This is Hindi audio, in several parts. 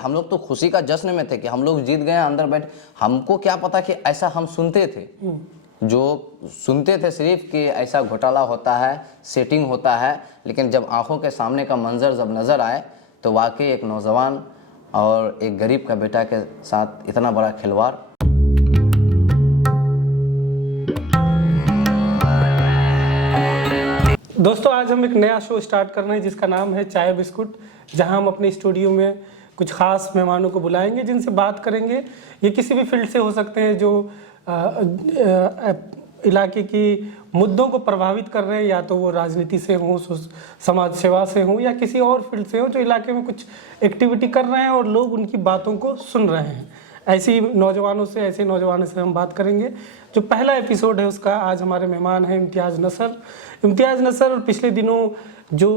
हम लोग तो खुशी का जश्न में थे कि हम लोग जीत गए अंदर बैठ। हमको क्या पता कि ऐसा हम सुनते थे, जो सुनते थे सिर्फ कि ऐसा घोटाला होता है, सेटिंग होता है, लेकिन जब आंखों के सामने का मंजर जब नज़र आए तो वाकई एक नौजवान और एक गरीब का बेटा के साथ इतना बड़ा खिलवाड़। दोस्तों आज हम एक नया शो स्टार्ट कर रहे हैं जिसका नाम है चाय बिस्कुट, जहां हम अपने स्टूडियो में कुछ खास मेहमानों को बुलाएंगे जिनसे बात करेंगे। ये किसी भी फील्ड से हो सकते हैं जो इलाके की मुद्दों को प्रभावित कर रहे हैं, या तो वो राजनीति से हों, समाज सेवा से हों, या किसी और फील्ड से हों जो इलाके में कुछ एक्टिविटी कर रहे हैं और लोग उनकी बातों को सुन रहे हैं। ऐसे नौजवानों से हम बात करेंगे। जो पहला एपिसोड है उसका आज हमारे मेहमान हैं इम्तियाज़ नसर। पिछले दिनों जो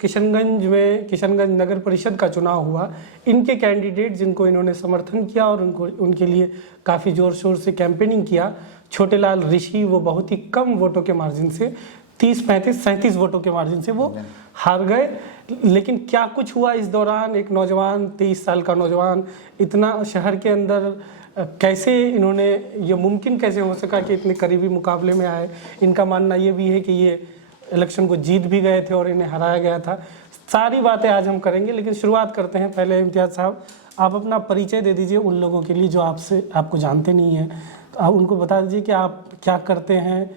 किशनगंज नगर परिषद का चुनाव हुआ, इनके कैंडिडेट जिनको इन्होंने समर्थन किया और उनके लिए काफ़ी ज़ोर शोर से कैंपेनिंग किया, छोटेलाल ऋषि, वो बहुत ही कम वोटों के मार्जिन से 30-35-37 वोटों के मार्जिन से वो हार गए। लेकिन क्या कुछ हुआ इस दौरान? एक नौजवान, 23 साल का नौजवान, इतना शहर के अंदर कैसे इन्होंने, ये मुमकिन कैसे हो सका कि इतने करीबी मुकाबले में आए? इनका मानना ये भी है कि ये इलेक्शन को जीत भी गए थे और इन्हें हराया गया था। सारी बातें आज हम करेंगे, लेकिन शुरुआत करते हैं। पहले इम्तियाज़ साहब, आप अपना परिचय दे दीजिए उन लोगों के लिए जो आपको जानते नहीं हैं। तो आप उनको बता दीजिए कि आप क्या करते हैं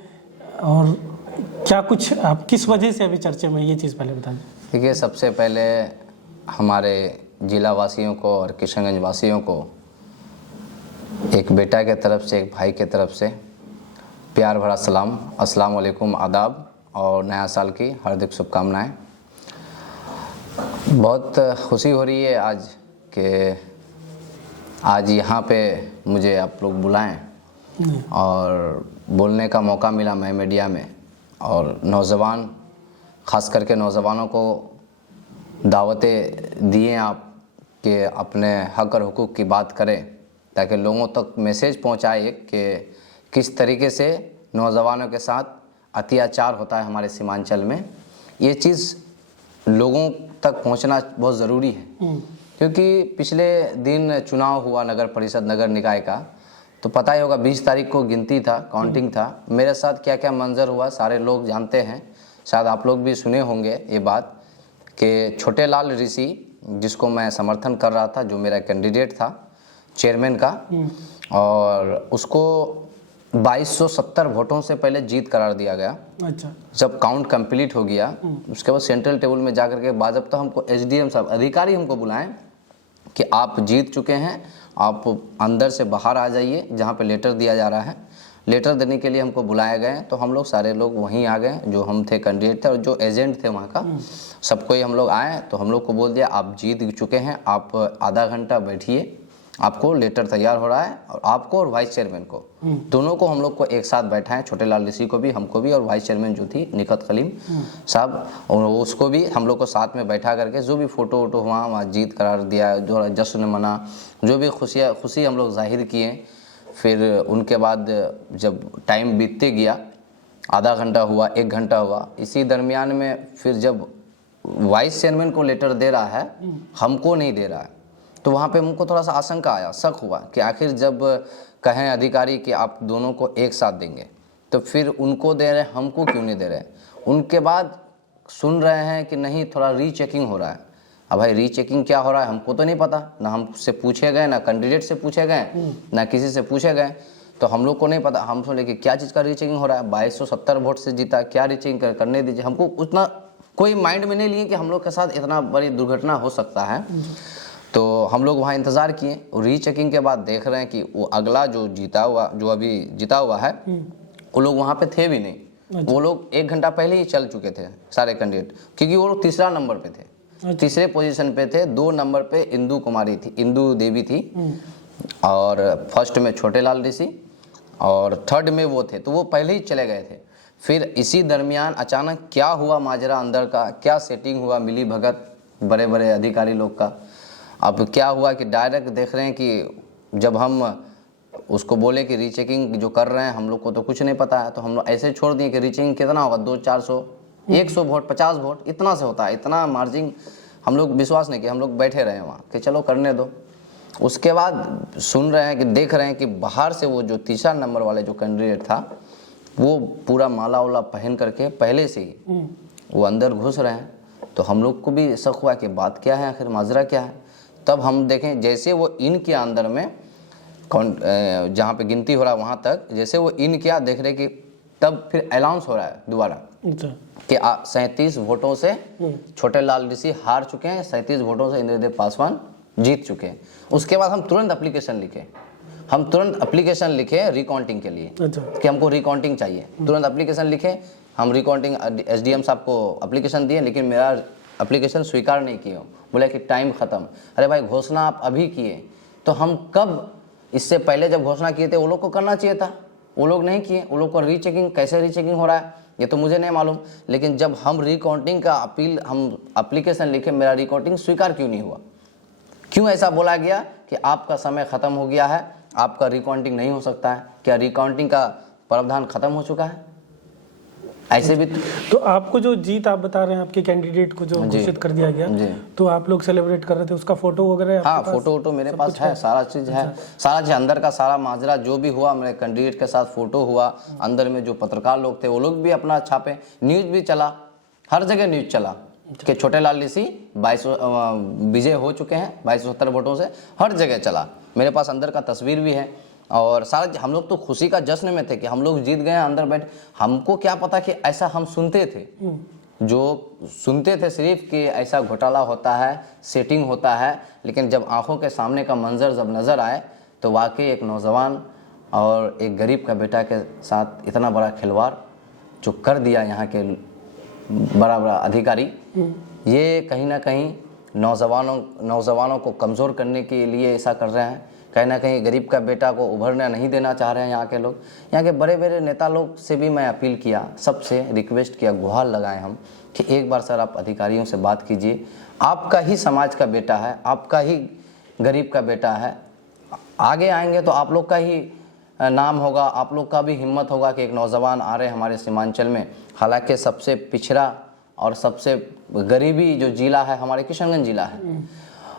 और क्या कुछ आप किस वजह से अभी चर्चे में, ये चीज़ पहले बता दीजिए। देखिए, सबसे पहले हमारे जिला वासियों को और किशनगंज वासियों को एक बेटा के तरफ से, एक भाई के तरफ से प्यार भरा सलाम, अस्सलाम वालेकुम, आदाब और नया साल की हार्दिक शुभकामनाएं। बहुत खुशी हो रही है आज कि आज यहाँ पे मुझे आप लोग बुलाएं और बोलने का मौका मिला मैं मीडिया में, और नौजवान, ख़ास करके नौजवानों को दावतें दिए आप कि अपने हक़ और हुकूक़ की बात करें, ताकि लोगों तक मैसेज पहुंचाए कि किस तरीके से नौजवानों के साथ अत्याचार होता है हमारे सीमांचल में। ये चीज़ लोगों तक पहुंचना बहुत ज़रूरी है, क्योंकि पिछले दिन चुनाव हुआ नगर परिषद, नगर निकाय का, तो पता ही होगा 20 तारीख को गिनती था, काउंटिंग था। मेरे साथ क्या क्या मंजर हुआ सारे लोग जानते हैं, शायद आप लोग भी सुने होंगे ये बात कि छोटेलाल ऋषि, जिसको मैं समर्थन कर रहा था, जो मेरा कैंडिडेट था चेयरमैन का, और उसको 2270 वोटों से पहले जीत करार दिया गया। अच्छा। जब काउंट कंप्लीट हो गया उसके बाद सेंट्रल टेबल में जाकर के बाज़ाब्ता हमको एसडीएम साहब, अधिकारी हमको बुलाएं कि आप जीत चुके हैं, आप अंदर से बाहर आ जाइए, जहाँ पे लेटर दिया जा रहा है। लेटर देने के लिए हमको बुलाया गए, तो हम लोग सारे लोग वहीं आ गए, जो हम थे कैंडिडेट थे और जो एजेंट थे वहाँ का, सबको ही हम लोग आए। तो हम लोग को बोल दिया आप जीत चुके हैं, आप आधा घंटा बैठिए, आपको लेटर तैयार हो रहा है, और आपको और वाइस चेयरमैन को, दोनों को हम लोग को एक साथ बैठाएं, छोटेलाल ऋषि को भी, हमको भी, और वाइस चेयरमैन जो थी निकत कलीम साहब, और उसको भी हम लोग को साथ में बैठा करके जो भी फ़ोटो वोटो हुआ वहाँ जीत करार दिया, जो जश्न मना, जो भी खुशी हम लोग जाहिर किए। फिर उनके बाद जब टाइम बीतते गया, आधा घंटा हुआ, 1 घंटा हुआ, इसी दरमियान में फिर जब वाइस चेयरमैन को लेटर दे रहा है, हमको नहीं दे रहा है, तो वहाँ पे हमको थोड़ा सा आशंका आया, शक हुआ कि आखिर जब कहें अधिकारी कि आप दोनों को एक साथ देंगे, तो फिर उनको दे रहे हैं, हमको क्यों नहीं दे रहे हैं। उनके बाद सुन रहे हैं कि नहीं, थोड़ा रीचेकिंग हो रहा है। अब भाई रीचेकिंग क्या हो रहा है हमको तो नहीं पता, ना हमसे पूछे गए, ना कैंडिडेट से पूछे गए, ना किसी से पूछे गए, तो हम लोग को नहीं पता। हम सोचे कि क्या चीज़ का रीचेकिंग हो रहा है, 2270 वोट से जीता, क्या रीचेकिंग करने दीजिए। हमको उतना कोई माइंड में नहीं लिए कि हम लोग के साथ इतना बड़ी दुर्घटना हो सकता है। तो हम लोग वहाँ इंतज़ार किए, रीचेकिंग के बाद देख रहे हैं कि वो अगला जो अभी जीता हुआ है, वो लोग वहाँ पे थे भी नहीं। अच्छा। वो लोग 1 घंटा पहले ही चल चुके थे सारे कैंडिडेट, क्योंकि वो लोग तीसरा नंबर पे थे। अच्छा। तीसरे पोजीशन पे थे। 2 नंबर पे इंदू देवी थी, और फर्स्ट में छोटेलाल ऋषि, और थर्ड में वो थे, तो वो पहले ही चले गए थे। फिर इसी दरमियान अचानक क्या हुआ माजरा अंदर का, क्या सेटिंग हुआ, मिली भगत बड़े बड़े अधिकारी लोग का। अब क्या हुआ कि डायरेक्ट देख रहे हैं कि जब हम उसको बोले कि रीचेकिंग जो कर रहे हैं, हम लोग को तो कुछ नहीं पता है, तो हम लोग ऐसे छोड़ दिए कि रीचेकिंग कितना होगा, 200-400 100 वोट 50 वोट इतना से होता है, इतना मार्जिन हम लोग विश्वास नहीं किया, हम लोग बैठे रहे वहाँ कि चलो करने दो। उसके बाद सुन रहे हैं कि देख रहे हैं कि बाहर से वो जो तीसरा नंबर वाले जो कैंडिडेट था वो पूरा माला वाला पहन करके पहले से ही वो अंदर घुस रहे हैं। तो हम लोग को भी शक हुआ कि बात क्या है, आखिर माजरा क्या है। तब हम देखें जैसे वो इन के अंदर में जहाँ पे गिनती हो रहा है वहाँ तक, जैसे वो इन किया देख रहे कि तब फिर अनाउंस हो रहा है दोबारा कि 37 वोटों से छोटे लाल ऋषि हार चुके हैं, 37 वोटों से इंद्रदेव पासवान जीत चुके हैं। उसके बाद हम तुरंत एप्लीकेशन लिखे रिकाउंटिंग के लिए कि हमको रिकाउंटिंग चाहिए। तुरंत एप्लीकेशन लिखे, हम रिकाउंटिंग एसडीएम साहब को एप्लीकेशन दिए, लेकिन मेरा एप्लीकेशन स्वीकार नहीं किए। बोले कि टाइम ख़त्म। अरे भाई घोषणा आप अभी किए तो हम कब, इससे पहले जब घोषणा किए थे वो लोग को करना चाहिए था, वो लोग नहीं किए। वो लोग को रीचेकिंग, कैसे रीचेकिंग हो रहा है ये तो मुझे नहीं मालूम। लेकिन जब हम रिकाउंटिंग का अपील, हम एप्लीकेशन लिखे, मेरा रिकाउंटिंग स्वीकार क्यों नहीं हुआ? क्यों ऐसा बोला गया कि आपका समय ख़त्म हो गया है, आपका रिकाउंटिंग नहीं हो सकता है? क्या रिकाउंटिंग का प्रावधान खत्म हो चुका है? ऐसे भी तो आपको जो जीत आप बता रहे हैं, आपके कैंडिडेट को जो घोषित कर दिया गया, तो आप लोग सेलिब्रेट कर रहे थे, उसका फोटो वगैरह? हाँ, फोटो वोटो मेरे पास है, सारा चीज़ है, सारा चीज़ अंदर का सारा माजरा जो भी हुआ मेरे कैंडिडेट के साथ फोटो हुआ। अंदर में जो पत्रकार लोग थे वो लोग भी अपना छापे, न्यूज़ भी चला, हर जगह न्यूज़ चला कि छोटे लाल ऋषि 22 विजय हो चुके हैं 2270 वोटों से, हर जगह चला। मेरे पास अंदर का तस्वीर भी है और सारा, हम लोग तो खुशी का जश्न में थे कि हम लोग जीत गए हैं। अंदर बैठ, हमको क्या पता कि ऐसा हम सुनते थे, जो सुनते थे सिर्फ कि ऐसा घोटाला होता है, सेटिंग होता है, लेकिन जब आंखों के सामने का मंजर जब नज़र आए तो वाकई एक नौजवान और एक गरीब का बेटा के साथ इतना बड़ा खिलवाड़ जो कर दिया यहाँ के बड़ा बड़ा अधिकारी, ये कहीं ना कहीं नौजवानों को कमज़ोर करने के लिए ऐसा कर रहे हैं। कहीं ना कहीं गरीब का बेटा को उभरने नहीं देना चाह रहे हैं यहाँ के लोग। यहाँ के बड़े बड़े नेता लोग से भी मैं अपील किया, सबसे रिक्वेस्ट किया, गुहार लगाए हम कि एक बार सर आप अधिकारियों से बात कीजिए, आपका ही समाज का बेटा है, आपका ही गरीब का बेटा है, आगे आएंगे तो आप लोग का ही नाम होगा, आप लोग का भी हिम्मत होगा कि एक नौजवान आ रहे हैं हमारे सीमांचल में। हालांकि सबसे पिछड़ा और सबसे गरीबी जो ज़िला है हमारे किशनगंज ज़िला है,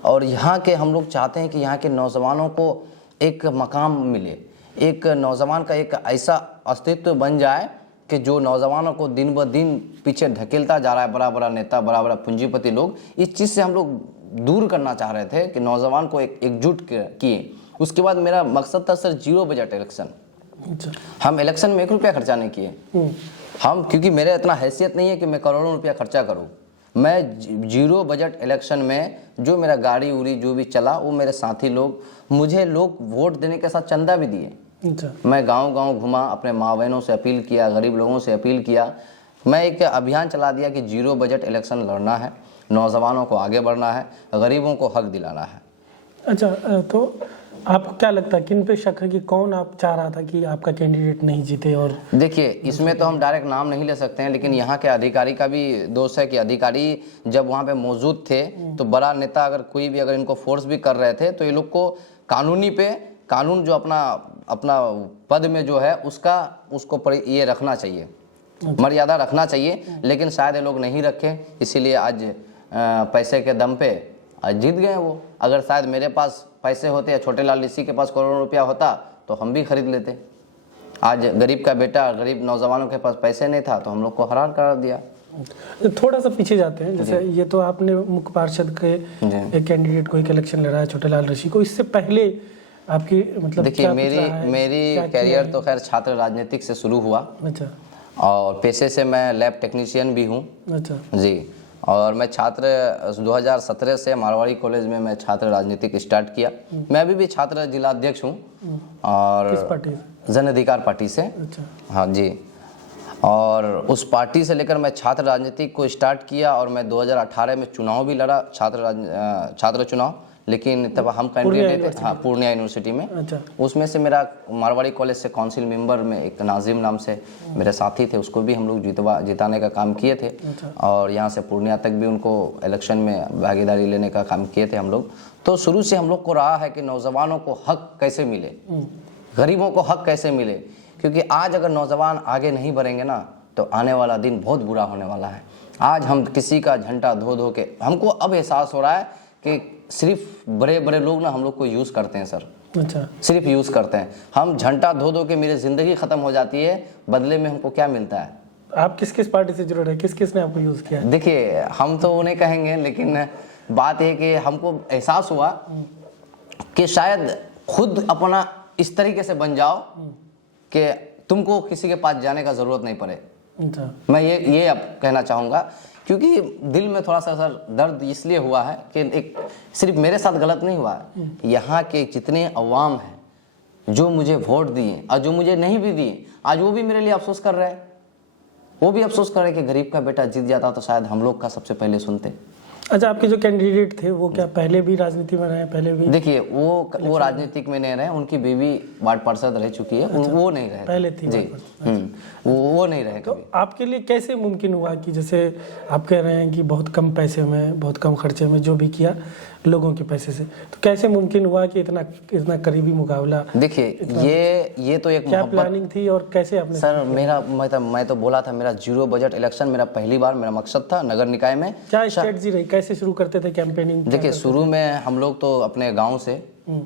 और यहाँ के हम लोग चाहते हैं कि यहाँ के नौजवानों को एक मकाम मिले, एक नौजवान का एक ऐसा अस्तित्व बन जाए कि जो नौजवानों को दिन ब दिन पीछे धकेलता जा रहा है बड़ा बड़ा नेता, बड़ा बड़ा पूंजीपति लोग। इस चीज़ से हम लोग दूर करना चाह रहे थे कि नौजवान को एकजुट किए। उसके बाद मेरा मकसद था सर 0 बजट इलेक्शन। हम इलेक्शन में 1 रुपया खर्चा नहीं किए हम, क्योंकि मेरे इतना हैसियत नहीं है कि मैं करोड़ों रुपया खर्चा करूँ। मैं 0 बजट इलेक्शन में जो मेरा गाड़ी उड़ी जो भी चला वो मेरे साथी लोग, मुझे लोग वोट देने के साथ चंदा भी दिए। मैं गांव-गांव घुमा, अपने माँ बहनों से अपील किया, गरीब लोगों से अपील किया। मैं एक अभियान चला दिया कि 0 बजट इलेक्शन लड़ना है, नौजवानों को आगे बढ़ना है, गरीबों को हक दिलाना है। अच्छा, तो आपको क्या लगता है किन पे शक है कि कौन आप चाह रहा था कि आपका कैंडिडेट नहीं जीते? और देखिए, इसमें तो हम डायरेक्ट नाम नहीं ले सकते हैं, लेकिन यहाँ के अधिकारी का भी दोष है कि अधिकारी जब वहाँ पे मौजूद थे तो बड़ा नेता अगर कोई भी अगर इनको फोर्स भी कर रहे थे तो ये लोग को कानून जो अपना पद में जो है उसको ये रखना चाहिए, मर्यादा रखना चाहिए, लेकिन शायद ये लोग नहीं रखे, इसीलिए आज पैसे के दम पे आज जीत गए वो। अगर शायद मेरे पास पैसे होते या छोटे लाल ऋषि के पास करोड़ों रुपया होता तो हम भी खरीद लेते। आज गरीब का बेटा, गरीब नौजवानों के पास पैसे नहीं था तो हम लोग को हरार करा दिया। थोड़ा सा पीछे जाते हैं, जैसे ये तो आपने मुख्य पार्षद के एक कैंडिडेट को एक इलेक्शन लड़ा है छोटे लाल ऋषि को, इससे पहले आपकी मतलब देखिए मेरी कैरियर तो खैर छात्र राजनीतिक से शुरू हुआ। अच्छा। और पेशे से मैं लैब टेक्नीशियन भी हूँ। अच्छा जी। और मैं छात्र 2017 से मारवाड़ी कॉलेज में मैं छात्र राजनीतिक स्टार्ट किया। मैं अभी भी छात्र जिला अध्यक्ष हूँ। और किस पार्टी से? जन अधिकार पार्टी से। अच्छा। हाँ जी। और उस पार्टी से लेकर मैं छात्र राजनीति को स्टार्ट किया और मैं 2018 में चुनाव भी लड़ा, छात्र चुनाव, लेकिन तब हम कैंडिडेट थे। हाँ, पूर्णिया यूनिवर्सिटी में। अच्छा। उसमें से मेरा मारवाड़ी कॉलेज से काउंसिल मेंबर में एक नाजिम नाम से मेरे साथी थे, उसको भी हम लोग जिताने का काम किए थे। अच्छा। और यहाँ से पूर्णिया तक भी उनको इलेक्शन में भागीदारी लेने का काम किए थे हम लोग। तो शुरू से हम लोग को रहा है कि नौजवानों को हक कैसे मिले, गरीबों को हक कैसे मिले, क्योंकि आज अगर नौजवान आगे नहीं बढ़ेंगे ना तो आने वाला दिन बहुत बुरा होने वाला है। आज हम किसी का झंडा धो धो के, हमको अब एहसास हो रहा है कि सिर्फ बड़े बड़े लोग ना हम लोग को यूज़ करते हैं सर। अच्छा, सिर्फ यूज़ करते हैं। हम झंडा धो धो के मेरी ज़िंदगी ख़त्म हो जाती है, बदले में हमको क्या मिलता है? आप किस किस पार्टी से जुड़े रहे, किस किस ने आपको यूज़ किया? देखिए हम तो उन्हें कहेंगे, लेकिन बात है कि हमको एहसास हुआ कि शायद खुद अपना इस तरीके से बन जाओ कि तुमको किसी के पास जाने का ज़रूरत नहीं पड़े। अच्छा, मैं ये अब कहना चाहूँगा, क्योंकि दिल में थोड़ा सा सर दर्द इसलिए हुआ है कि एक सिर्फ मेरे साथ गलत नहीं हुआ है, यहाँ के जितने अवाम हैं जो मुझे वोट दिए और जो मुझे नहीं भी दिए, आज वो भी मेरे लिए अफसोस कर रहे हैं। वो भी अफसोस कर रहे हैं कि गरीब का बेटा जीत जाता तो शायद हम लोग का सबसे पहले सुनते। अच्छा, आपके जो कैंडिडेट थे वो क्या पहले भी राजनीति में रहे? पहले भी देखिए वो राजनीतिक में नहीं रहे, उनकी बीवी वार्ड पार्षद रह चुकी है। वो नहीं रहे पहले थी जी। वो नहीं रहे तो कभी। आपके लिए कैसे मुमकिन हुआ कि जैसे आप कह रहे हैं कि बहुत कम पैसे में, बहुत कम खर्चे में जो भी किया लोगों के पैसे से, तो कैसे मुमकिन हुआ कि इतना करीबी मुकाबला? देखिए ये तो एक क्या मोहब्बत प्लानिंग थी और कैसे आपने? सर मैं तो बोला था, मेरा जीरो बजट इलेक्शन मेरा पहली बार मेरा मकसद था नगर निकाय में। क्या स्ट्रेटजी रही, कैसे शुरू करते थे कैंपेनिंग? देखिए शुरू में हम लोग तो अपने गांव से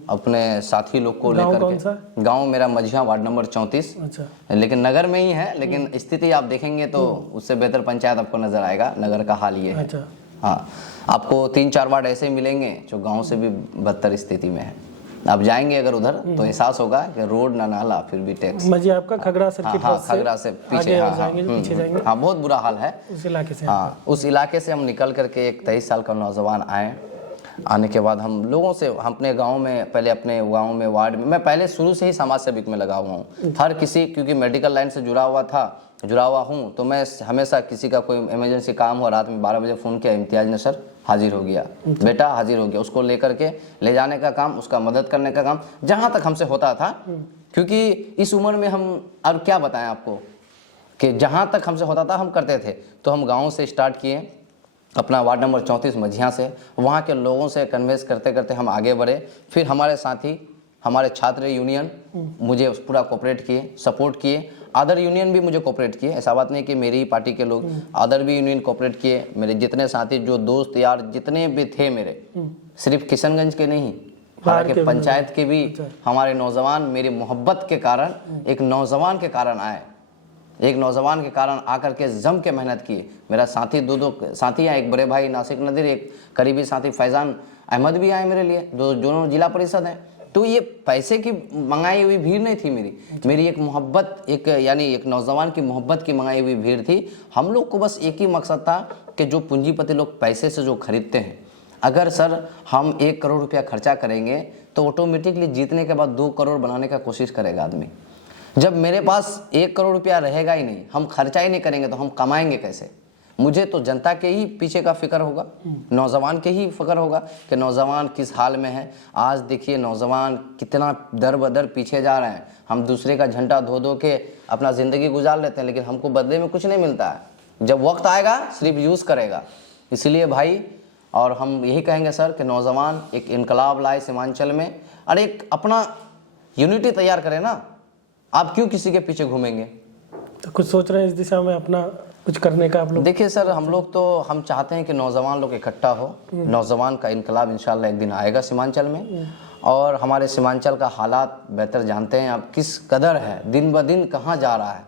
अपने साथी लोग को गाँव लेकर कौन सा? गांव मेरा मझिया वार्ड नंबर 34। अच्छा, लेकिन नगर में ही है, लेकिन स्थिति आप देखेंगे तो उससे बेहतर पंचायत आपको नजर आएगा। नगर का हाल ये है। अच्छा, हाँ, आपको 3-4 वार्ड ऐसे मिलेंगे जो गांव से भी बदतर स्थिति में है। आप जाएंगे अगर उधर तो एहसास होगा कि रोड ना नाला फिर भी टैक्स। मजी आपका खगड़ा सर्किट हाँ, खगड़ा से पीछे। पीछे जाएंगे, हाँ, बहुत बुरा हाल है उस इलाके से। हाँ, उस इलाके से हम निकल करके एक 23 साल का नौजवान आने के बाद हम लोगों से, हम अपने गांव में, पहले अपने गांव में वार्ड में, मैं पहले शुरू से ही समाज सेविक में लगा हुआ हूँ। हर किसी, क्योंकि मेडिकल लाइन से जुड़ा हुआ हूँ, तो मैं हमेशा किसी का कोई इमरजेंसी काम हुआ, रात में 12 बजे फ़ोन किया, इम्तियाज ने सर हाजिर हो गया, बेटा हाजिर हो गया, उसको लेकर के ले जाने का काम, उसका मदद करने का काम जहाँ तक हमसे होता था। क्योंकि इस उम्र में हम अब क्या बताएं आपको कि जहाँ तक हमसे होता था हम करते थे। तो हम गाँव से स्टार्ट किए, अपना वार्ड नंबर 34 मझिया से, वहाँ के लोगों से कन्वेंस करते करते हम आगे बढ़े। फिर हमारे साथी, हमारे छात्र यूनियन मुझे पूरा कोऑपरेट किए, सपोर्ट किए। अदर यूनियन भी मुझे कोऑपरेट किए, ऐसा बात नहीं कि मेरी ही पार्टी के लोग, अदर भी यूनियन कोऑपरेट किए। मेरे जितने साथी, जो दोस्त यार जितने भी थे मेरे, सिर्फ किशनगंज के नहीं, हालांकि पंचायत के भी हमारे नौजवान मेरी मोहब्बत के कारण, एक नौजवान के कारण आए, एक नौजवान के कारण आकर के जम के मेहनत की। मेरा साथी, दो साथी हैं, एक बड़े भाई नासिक नदीर, एक करीबी साथी फैज़ान अहमद भी आए मेरे लिए, दोनों जिला परिषद हैं। तो ये पैसे की मंगाई हुई भीड़ नहीं थी मेरी एक मोहब्बत, एक नौजवान की मोहब्बत की मंगाई हुई भीड़ थी। हम लोग को बस एक ही मकसद था कि जो पूंजीपति लोग पैसे से जो खरीदते हैं, अगर सर हम 1 करोड़ रुपया खर्चा करेंगे तो ऑटोमेटिकली जीतने के बाद 2 करोड़ बनाने का कोशिश करेगा आदमी। जब मेरे पास 1 करोड़ रुपया रहेगा ही नहीं, हम खर्चा ही नहीं करेंगे, तो हम कमाएंगे कैसे? मुझे तो जनता के ही पीछे का फिक्र होगा, नौजवान के ही फिक्र होगा कि नौजवान किस हाल में है। आज देखिए नौजवान कितना दर बदर पीछे जा रहे हैं। हम दूसरे का झंडा धो धो के अपना ज़िंदगी गुजार लेते हैं, लेकिन हमको बदले में कुछ नहीं मिलता है। जब वक्त आएगा सिर्फ यूज़ करेगा। इसलिए भाई, और हम यही कहेंगे सर कि नौजवान एक इनकलाब लाए सीमांचल में, और एक अपना यूनिटी तैयार करें ना। आप क्यों किसी के पीछे घूमेंगे? तो कुछ सोच रहे हैं इस दिशा में अपना कुछ करने का आप लोग? देखिए सर, हम चाहते हैं कि नौजवान लोग इकट्ठा हो, नौजवान का इनकलाब इंशाल्लाह एक दिन आएगा सीमांचल में। और हमारे सीमांचल का हालात बेहतर जानते हैं आप, किस कदर है, दिन ब दिन कहाँ जा रहा है।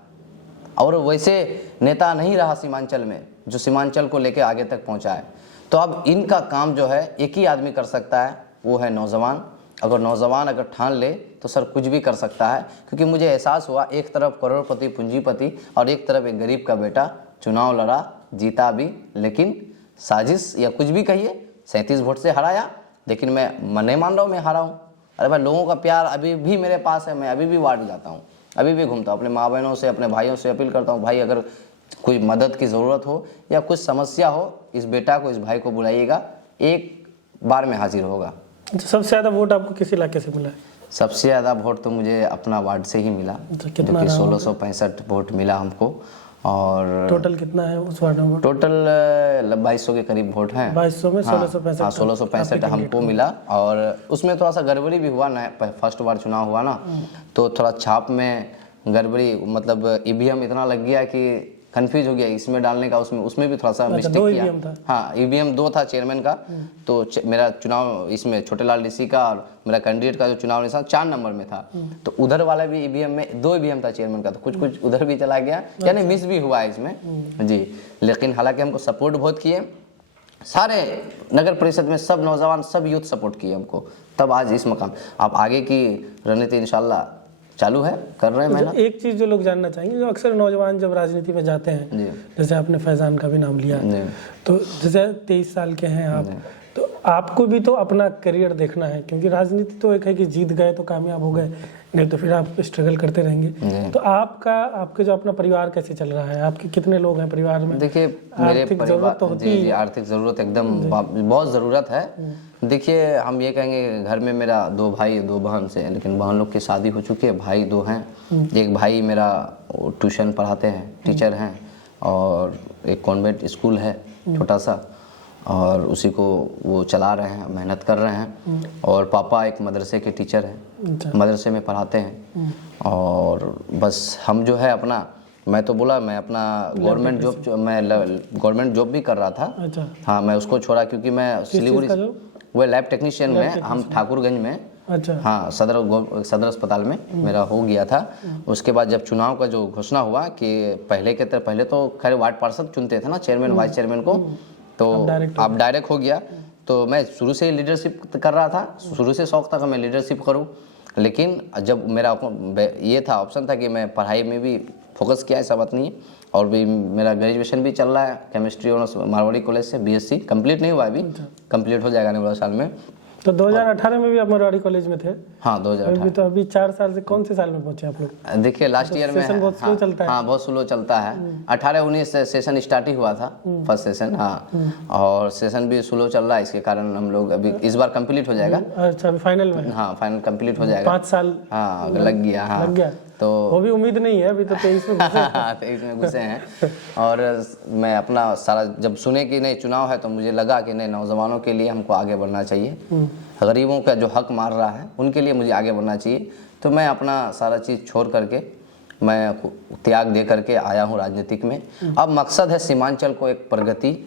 और वैसे नेता नहीं रहा सीमांचल में जो सीमांचल को लेकर आगे तक पहुँचाए। तो अब इनका काम जो है एक ही आदमी कर सकता है, वो है नौजवान। अगर नौजवान ठान ले तो सर कुछ भी कर सकता है। क्योंकि मुझे एहसास हुआ, एक तरफ करोड़पति पूंजीपति और एक तरफ एक गरीब का बेटा चुनाव लड़ा, जीता भी, लेकिन साजिश या कुछ भी कहिए 37 वोट से हराया। लेकिन मैं नहीं मान रहा हूँ मैं हारा हूँ। अरे भाई, लोगों का प्यार अभी भी मेरे पास है। मैं अभी भी वार्ड जाता हूँ, अभी भी घूमता हूँ, अपने माँ बहनों से, अपने भाइयों से अपील करता हूँ, भाई अगर कोई मदद की ज़रूरत हो या कुछ समस्या हो, इस बेटा को, इस भाई को बुलाइएगा, एक बार में हाजिर होगा। सबसे ज़्यादा वोट आपको किस इलाके से मिला है? सबसे ज़्यादा वोट तो मुझे अपना वार्ड से ही मिला, जो कि 1665 वोट मिला हमको। और टोटल कितना है उस वार्ड में? टोटल 2200 के करीब वोट हैं। 2200 में 1665? हाँ, 1665 हमको मिला। और उसमें थोड़ा सा गड़बड़ी भी हुआ ना, फर्स्ट बार चुनाव हुआ ना, तो थोड़ा छाप में गड़बड़ी, मतलब ईवीएम इतना लग गया कि कंफ्यूज हो गया इसमें डालने का, उसमें भी थोड़ा सा मिस्टेक किया। EVM था। हाँ, ईवीएम 2 था चेयरमैन का। तो मेरा चुनाव इसमें छोटेलाल ऋषि का और मेरा कैंडिडेट का जो चुनाव निशान 4 नंबर में था। तो उधर वाला भी ईवीएम में 2 ईवीएम था चेयरमैन का, तो कुछ उधर भी चला गया, यानी मिस भी हुआ है इसमें जी। लेकिन हालांकि हमको सपोर्ट बहुत किए सारे नगर परिषद में, सब नौजवान सब यूथ सपोर्ट किए हमको, तब आज इस मकाम। अब आगे की रणनीति इंशाल्लाह चालू है, कर रहे हैं तो मेहनत। एक चीज़ जो लोग जानना चाहेंगे, जो अक्सर नौजवान जब राजनीति में जाते हैं, जी। जैसे आपने फैज़ान का भी नाम लिया, जी। तो जैसे 23 साल के हैं आप, तो आपको भी तो अपना करियर देखना है, क्योंकि राजनीति तो एक है कि जीत गए तो कामयाब हो गए, नहीं तो फिर आप स्ट्रगल करते रहेंगे। तो आपके जो अपना परिवार कैसे चल रहा है, आपके कितने लोग हैं परिवार में? देखिए मेरे आर्थिक परिवार जरूरत तो होती जी, आर्थिक ज़रूरत एकदम बहुत ज़रूरत है। देखिए हम ये कहेंगे घर में मेरा 2 भाई 2 बहन से, लेकिन बहन लोग की शादी हो चुकी है, भाई 2 हैं। एक भाई मेरा ट्यूशन पढ़ाते हैं, टीचर हैं, और एक कॉन्वेंट स्कूल है छोटा सा, और उसी को वो चला रहे हैं, मेहनत कर रहे हैं। और पापा एक मदरसे के टीचर हैं, मदरसे में पढ़ाते हैं। और बस हम जो है अपना, मैं तो बोला मैं अपना गवर्नमेंट जॉब भी कर रहा था। अच्छा। हाँ, मैं उसको छोड़ा क्योंकि मैं सिलीगुड़ी, वो लैब टेक्नीशियन में, हम ठाकुरगंज में, अच्छा। हाँ सदर अस्पताल में मेरा हो गया था। उसके बाद जब चुनाव का जो घोषणा हुआ कि पहले तो खैर वार्ड पार्षद चुनते थे ना, चेयरमैन वाइस चेयरमैन को, तो अब डायरेक्ट हो गया। तो मैं शुरू से लीडरशिप कर रहा था, शुरू से शौक था कि मैं लीडरशिप करूं। लेकिन जब मेरा ये था, ऑप्शन था कि मैं पढ़ाई में भी फोकस किया, ऐसा बात नहीं है। और भी मेरा ग्रेजुएशन भी चल रहा है, केमिस्ट्री ऑनर्स मारवाड़ी कॉलेज से, बीएससी कंप्लीट नहीं हुआ अभी, कंप्लीट हो जाएगा आने वाले साल में। तो 2018 में भी आप मारवाड़ी कॉलेज में थे? हाँ 2018। तो अभी 4 साल से कौन से साल में पहुंचे आप लोग? देखिए लास्ट ईयर में सेशन बहुत स्लो चलता है। हाँ बहुत स्लो चलता है। 18-19 से सेशन स्टार्ट ही हुआ था, फर्स्ट सेशन। हाँ, और सेशन भी स्लो चल रहा है, इसके कारण हम लोग अभी इस बार कंप्लीट हो जाएगा। अच्छा, अभी फाइनल में? हाँ फाइनल कंप्लीट हो जाएगा। 5 साल हाँ लग गया। हाँ लग गया, तो वो भी उम्मीद नहीं है अभी तो 23 में घुसे। 23 में घुसे हैं। और मैं अपना सारा जब सुने कि नहीं चुनाव है, तो मुझे लगा कि नहीं, नौजवानों के लिए हमको आगे बढ़ना चाहिए, गरीबों का जो हक मार रहा है उनके लिए मुझे आगे बढ़ना चाहिए। तो मैं अपना सारा चीज़ छोड़ करके, मैं त्याग दे करके आया हूँ राजनीतिक में। अब मकसद है सीमांचल को एक प्रगति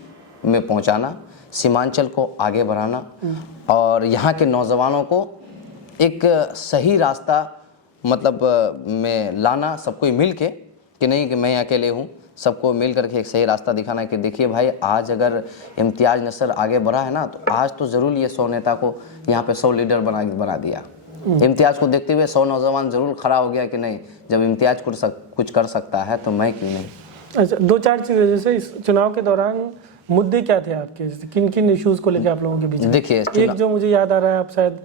में पहुँचाना, सीमांचल को आगे बढ़ाना, और यहाँ के नौजवानों को एक सही रास्ता मतलब में लाना, सबको मिल के, कि नहीं कि मैं अकेले हूँ, सबको मिल करके एक सही रास्ता दिखाना कि देखिए भाई, आज अगर इम्तियाज नसर आगे बढ़ा है ना, तो आज तो ज़रूर ये 100 नेता को यहाँ पे 100 लीडर बना दिया। इम्तियाज को देखते हुए 100 नौजवान ज़रूर खड़ा हो गया कि नहीं, जब इम्तियाज कुछ कर सकता है तो मैं क्यों नहीं। अच्छा, 2-4 चीज़ें, जैसे इस चुनाव के दौरान मुद्दे क्या थे आपके, किन किन इश्यूज़ को लेकर आप लोगों के बीच? देखिए एक जो मुझे याद आ रहा है, आप शायद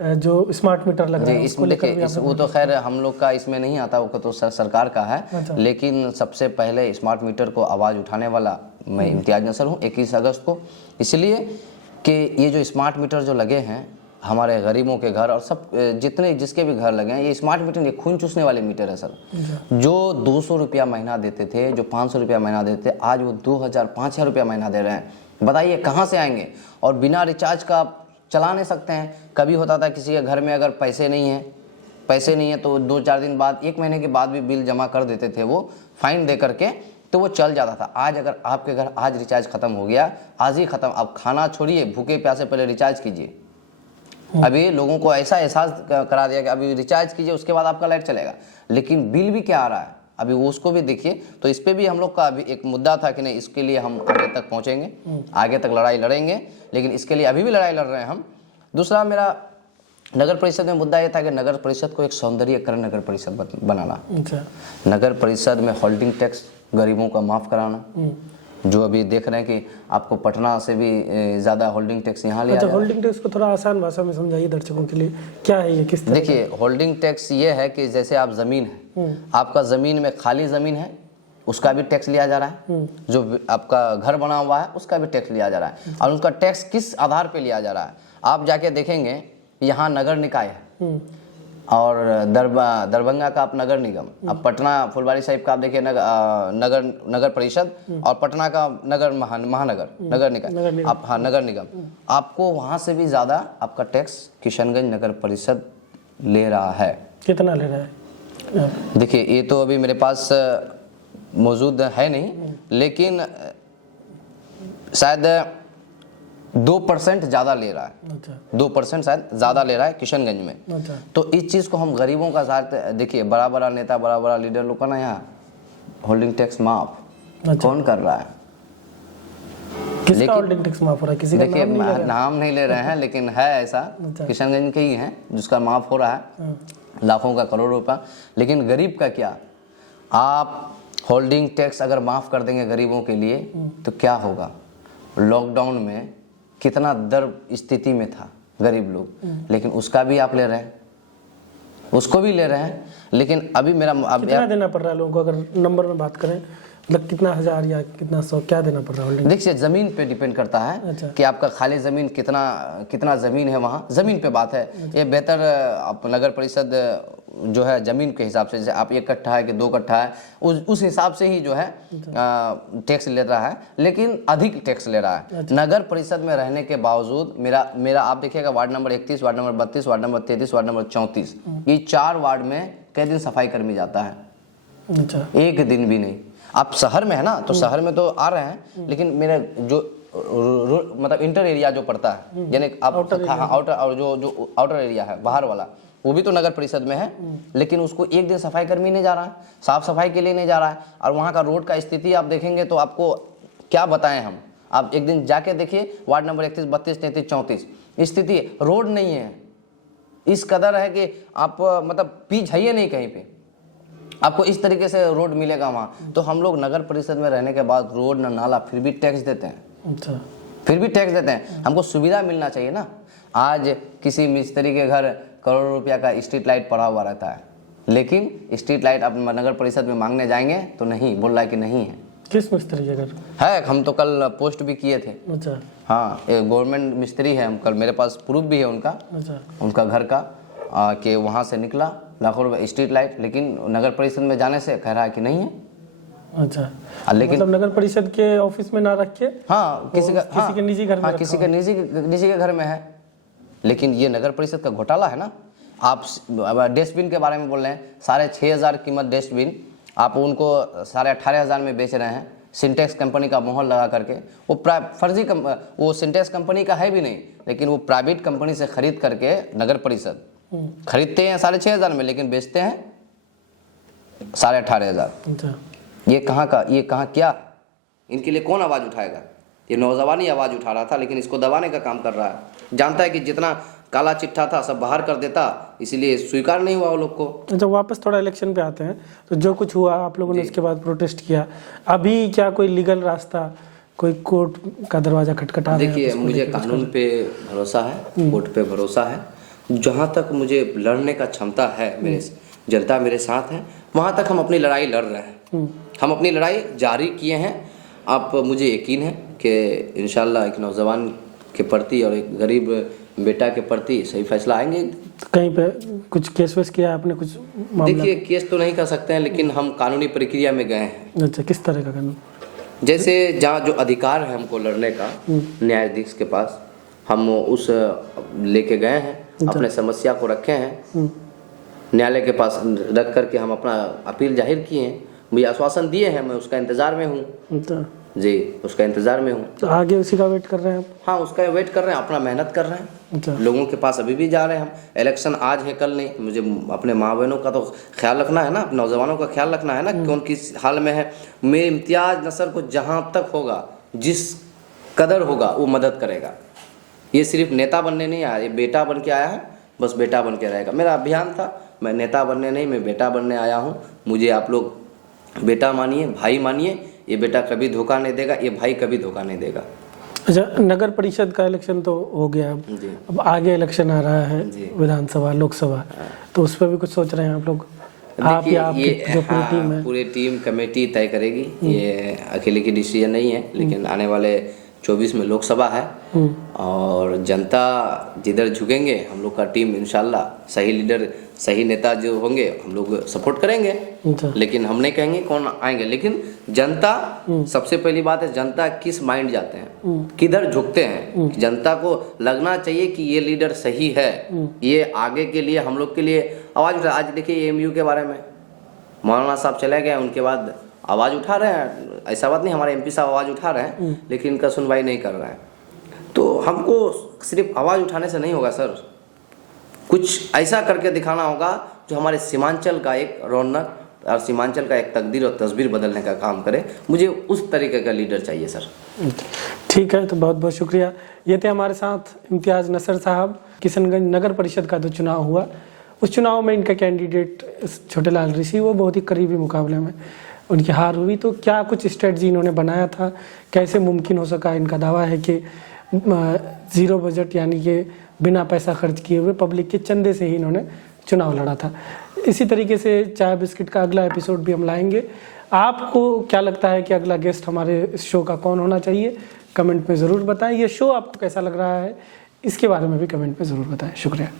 जो स्मार्ट मीटर लग रहा है उसको लेकर भी वो तो खैर हम लोग का इसमें नहीं आता, वो तो सरकार का है। अच्छा। लेकिन सबसे पहले स्मार्ट मीटर को आवाज़ उठाने वाला मैं इम्तियाज नसर हूँ 21 अगस्त को, इसलिए कि ये जो स्मार्ट मीटर जो लगे हैं हमारे गरीबों के घर और सब जितने जिसके भी घर लगे हैं, ये स्मार्ट मीटर ये खून चूसने वाले मीटर है सर। जो 200 रुपया महीना देते थे, जो 500 रुपया महीना देते थे, आज वो 2000-5000 रुपया महीना दे रहे हैं। बताइए कहाँ से आएंगे? और बिना रिचार्ज का चला नहीं सकते हैं। कभी होता था किसी के घर में अगर पैसे नहीं है तो 2-4 दिन बाद, 1 महीने के बाद भी बिल जमा कर देते थे वो, फाइन दे करके, तो वो चल जाता था। आज अगर आपके घर आज रिचार्ज खत्म हो गया, आज ही खत्म, आप खाना छोड़िए, भूखे प्यासे पहले रिचार्ज कीजिए। अभी लोगों को ऐसा एहसास करा दिया कि अभी रिचार्ज कीजिए उसके बाद आपका लाइट चलेगा, लेकिन बिल भी क्या आ रहा है अभी वो उसको भी देखिए। तो इस पे भी हम लोग का अभी एक मुद्दा था कि नहीं, इसके लिए हम आगे तक पहुंचेंगे, आगे तक लड़ाई लड़ेंगे, लेकिन इसके लिए अभी भी लड़ाई लड़ रहे हैं हम। दूसरा मेरा नगर परिषद में मुद्दा ये था कि नगर परिषद को एक सौंदर्यीकरण नगर परिषद बनाना। अच्छा। नगर परिषद में होल्डिंग टैक्स गरीबों का माफ़ कराना, जो अभी देख रहे हैं कि आपको पटना से भी ज़्यादा होल्डिंग टैक्स यहाँ लिया। अच्छा, होल्डिंग टैक्स को थोड़ा आसान भाषा में समझाइए दर्शकों के लिए, क्या है ये, किस तरह? देखिए होल्डिंग टैक्स ये है कि जैसे आप ज़मीन है, आपका ज़मीन में खाली ज़मीन है, उसका भी टैक्स लिया जा रहा है, जो आपका घर बना हुआ है उसका भी टैक्स लिया जा रहा है। और उसका टैक्स किस आधार पे लिया जा रहा है, आप जाके देखेंगे यहाँ नगर निकाय है, और दरभंगा का आप नगर निगम, अब पटना फुलवारी साहिब का आप देखिए नगर परिषद, और पटना का नगर महानगर नगर निकाय, आप हाँ नगर निगम, आपको वहाँ से भी ज़्यादा आपका टैक्स किशनगंज नगर परिषद ले रहा है। कितना ले रहा है? देखिए ये तो अभी मेरे पास मौजूद है नहीं, लेकिन शायद 2% ज़्यादा ले रहा है। अच्छा 2% शायद ज़्यादा ले रहा है किशनगंज में। अच्छा तो इस चीज़ को हम गरीबों का साथ देखिए, बड़ा बड़ा नेता, बड़ा बड़ा लीडर लोग का ना यहाँ होल्डिंग टैक्स माफ अच्छा। कौन कर रहा है? किसका लेकिन- होल्डिंग टैक्स माफ हो रहा है? किसी का देखिए, नाम नहीं ले रहा है? नाम नहीं ले रहे हैं, लेकिन है ऐसा, अच्छा। किशनगंज के ही हैं जिसका माफ हो रहा है हाँ, लाखों का, करोड़ों रुपया। लेकिन गरीब का क्या? आप होल्डिंग टैक्स अगर माफ़ कर देंगे गरीबों के लिए तो क्या होगा? लॉकडाउन में कितना दर स्थिति में था गरीब लोग, लेकिन उसका भी आप ले रहे हैं, उसको भी ले रहे हैं। लेकिन अभी मेरा कितना देना पड़ रहा है लोगों को, अगर नंबर में बात करें, मतलब कितना 1000 या कितना 100 क्या देना पड़ रहा है होल्डिंग? देखिए, ज़मीन पे डिपेंड करता है अच्छा। कि आपका खाली ज़मीन कितना ज़मीन है, वहाँ ज़मीन पे बात है। ये बेहतर आप नगर परिषद जो है ज़मीन के हिसाब से, जैसे आप 1 कट्ठा है कि 2 कट्ठा है, उस हिसाब से ही जो है टैक्स ले रहा है, लेकिन अधिक टैक्स ले रहा है। नगर परिषद में रहने के बावजूद मेरा आप देखिएगा, ward number 31, ward number 32, ward number 33, ward number 34, ये 4 वार्ड में कई दिन सफाई कर्मी जाता है, अच्छा एक दिन भी नहीं। आप शहर में है ना, तो शहर में तो आ रहे हैं, लेकिन मेरा जो मतलब इंटर एरिया जो पड़ता है, यानी आप आउटर और जो आउटर एरिया है बाहर वाला, वो भी तो नगर परिषद में है, लेकिन उसको एक दिन सफाई कर्मी नहीं जा रहा है, साफ सफाई के लिए नहीं जा रहा है। और वहाँ का रोड का स्थिति आप देखेंगे तो आपको क्या बताएं हम, आप एक दिन जाके देखिए वार्ड नंबर 31, 32, 33, 34, स्थिति रोड नहीं है, इस कदर है कि आप मतलब पीछे है नहीं कहीं पे, आपको इस तरीके से रोड मिलेगा वहाँ। तो हम लोग नगर परिषद में रहने के बाद रोड न नाला, फिर भी टैक्स देते हैं, अच्छा फिर भी टैक्स देते हैं। हमको सुविधा मिलना चाहिए ना। आज किसी मिस्त्री के घर करोड़ों रुपया का स्ट्रीट लाइट पड़ा हुआ रहता है, लेकिन स्ट्रीट लाइट आप नगर परिषद में मांगने जाएंगे तो नहीं, बोल रहा है कि नहीं है। किस मिस्त्री के घर? है, हम तो कल पोस्ट भी किए थे। अच्छा हाँ, एक गवर्नमेंट मिस्त्री है, हम कल, मेरे पास प्रूफ भी है उनका, अच्छा उनका घर का, कि वहाँ से निकला लाखों रुपये स्ट्रीट लाइट, लेकिन नगर परिषद में जाने से कह रहा है कि नहीं है। अच्छा, लेकिन मतलब नगर परिषद के ऑफिस में ना रख के हाँ किसी का, किसी के निजी घर में हाँ रखा किसी के निजी के घर में है, लेकिन ये नगर परिषद का घोटाला है ना। आप डस्टबिन के बारे में बोल रहे हैं, 6,500 कीमत डस्टबिन, आप उनको 18,500 में बेच रहे हैं, सिंटेक्स कंपनी का मोहर लगा करके। वो फर्जी वो सिंटेक्स कंपनी का है भी नहीं, लेकिन वो प्राइवेट कंपनी से खरीद करके नगर परिषद खरीदते हैं 6,500 में, लेकिन बेचते हैं 18,500। अच्छा ये कहाँ क्या, इनके लिए कौन आवाज़ उठाएगा? ये नौजवान ही आवाज़ उठा रहा था, लेकिन इसको दबाने का काम कर रहा है। जानता है कि जितना काला चिट्ठा था सब बाहर कर देता, इसीलिए स्वीकार नहीं हुआ वो लोग को। अच्छा, वापस थोड़ा इलेक्शन पे आते हैं, तो जो कुछ हुआ आप लोगों ने उसके बाद प्रोटेस्ट किया, अभी क्या कोई लीगल रास्ता, कोई कोर्ट का दरवाजा खटखटा रहे हैं? देखिए, मुझे कानून पे भरोसा है, कोर्ट पे भरोसा है। जहाँ तक मुझे लड़ने का क्षमता है, मेरे जनता मेरे साथ है, वहाँ तक हम अपनी लड़ाई लड़ रहे हैं। हम अपनी लड़ाई जारी किए हैं। आप मुझे यकीन है कि इंशाल्लाह एक नौजवान के प्रति और एक गरीब बेटा के प्रति सही फैसला आएंगे। कहीं पे कुछ केस वेस किया आपने, कुछ मामला? देखिए, केस तो नहीं कर सकते हैं, लेकिन हम कानूनी प्रक्रिया में गए हैं। अच्छा, किस तरह का कानून? जैसे जहाँ जो अधिकार है हमको लड़ने का न्यायाधीश के पास, हम उस लेके गए हैं, अपने समस्या को रखे हैं, न्यायालय के पास रख करके हम अपना अपील जाहिर किए हैं। मुझे आश्वासन दिए हैं, मैं उसका इंतज़ार में हूँ। अच्छा जी, उसका इंतज़ार में हूँ। तो आगे उसी का वेट कर रहे हैं आप? हाँ, उसका वेट कर रहे हैं, अपना मेहनत कर रहे हैं। अच्छा लोगों के पास अभी भी जा रहे हैं हम। इलेक्शन आज है कल नहीं, मुझे अपने माँ बहनों का तो ख्याल रखना है ना, नौजवानों का ख्याल रखना है ना, कौन किस हाल में है। मेरे इम्तियाज़ नसर को जहाँ तक होगा, जिस कदर होगा, वो मदद करेगा। ये सिर्फ नेता बनने नहीं आया, ये बेटा बन के आया है, बस बेटा बन के रहेगा। मेरा अभियान था, मैं नेता बनने नहीं, मैं बेटा बनने आया हूँ। मुझे आप लोग बेटा मानिए, भाई मानिए। ये बेटा कभी धोखा नहीं देगा, ये भाई कभी धोखा नहीं देगा। अच्छा, नगर परिषद का इलेक्शन तो हो गया, अब आगे इलेक्शन आ रहा है, विधानसभा, लोकसभा, तो उस पर भी कुछ सोच रहे हैं आप लोग? आप या आपकी जो पूरी टीम है? पूरी टीम कमेटी तय करेगी, ये अकेले की डिसीजन नहीं है। लेकिन आने वाले 24 में लोकसभा है, और जनता जिधर झुकेंगे, हम लोग का टीम इंशाल्लाह सही लीडर, सही नेता जो होंगे, हम लोग सपोर्ट करेंगे। लेकिन हम नहीं कहेंगे कौन आएंगे, लेकिन जनता सबसे पहली बात है, जनता किस माइंड जाते हैं, किधर झुकते हैं। जनता को लगना चाहिए कि ये लीडर सही है, ये आगे के लिए हम लोग के लिए आवाज़ उठा। आज देखिए AMU के बारे में, मौलाना साहब चले गए, उनके बाद आवाज़ उठा रहे हैं, ऐसा बात नहीं हमारे एमपी साहब आवाज़ उठा रहे हैं, लेकिन इनका सुनवाई नहीं कर रहे हैं। तो हमको सिर्फ आवाज़ उठाने से नहीं होगा सर, कुछ ऐसा करके दिखाना होगा जो हमारे सीमांचल का एक रौनक और सीमांचल का एक तकदीर और तस्वीर बदलने का काम करे। मुझे उस तरीके का लीडर चाहिए सर। ठीक है, तो बहुत बहुत शुक्रिया। ये थे हमारे साथ इम्तियाज़ नसर साहब। किशनगंज नगर परिषद का जो चुनाव हुआ, उस चुनाव में इनका कैंडिडेट छोटेलाल ऋषि वो बहुत ही करीबी मुकाबले में उनकी हार हुई। तो क्या कुछ स्ट्रेटजी इन्होंने बनाया था, कैसे मुमकिन हो सका? इनका दावा है कि ज़ीरो बजट यानी कि बिना पैसा खर्च किए हुए पब्लिक के चंदे से ही इन्होंने चुनाव लड़ा था। इसी तरीके से चाय बिस्किट का अगला एपिसोड भी हम लाएंगे। आपको क्या लगता है कि अगला गेस्ट हमारे इस शो का कौन होना चाहिए? कमेंट में ज़रूर बताएं। ये शो आपको कैसा लग रहा है इसके बारे में भी कमेंट में ज़रूर बताएं। शुक्रिया।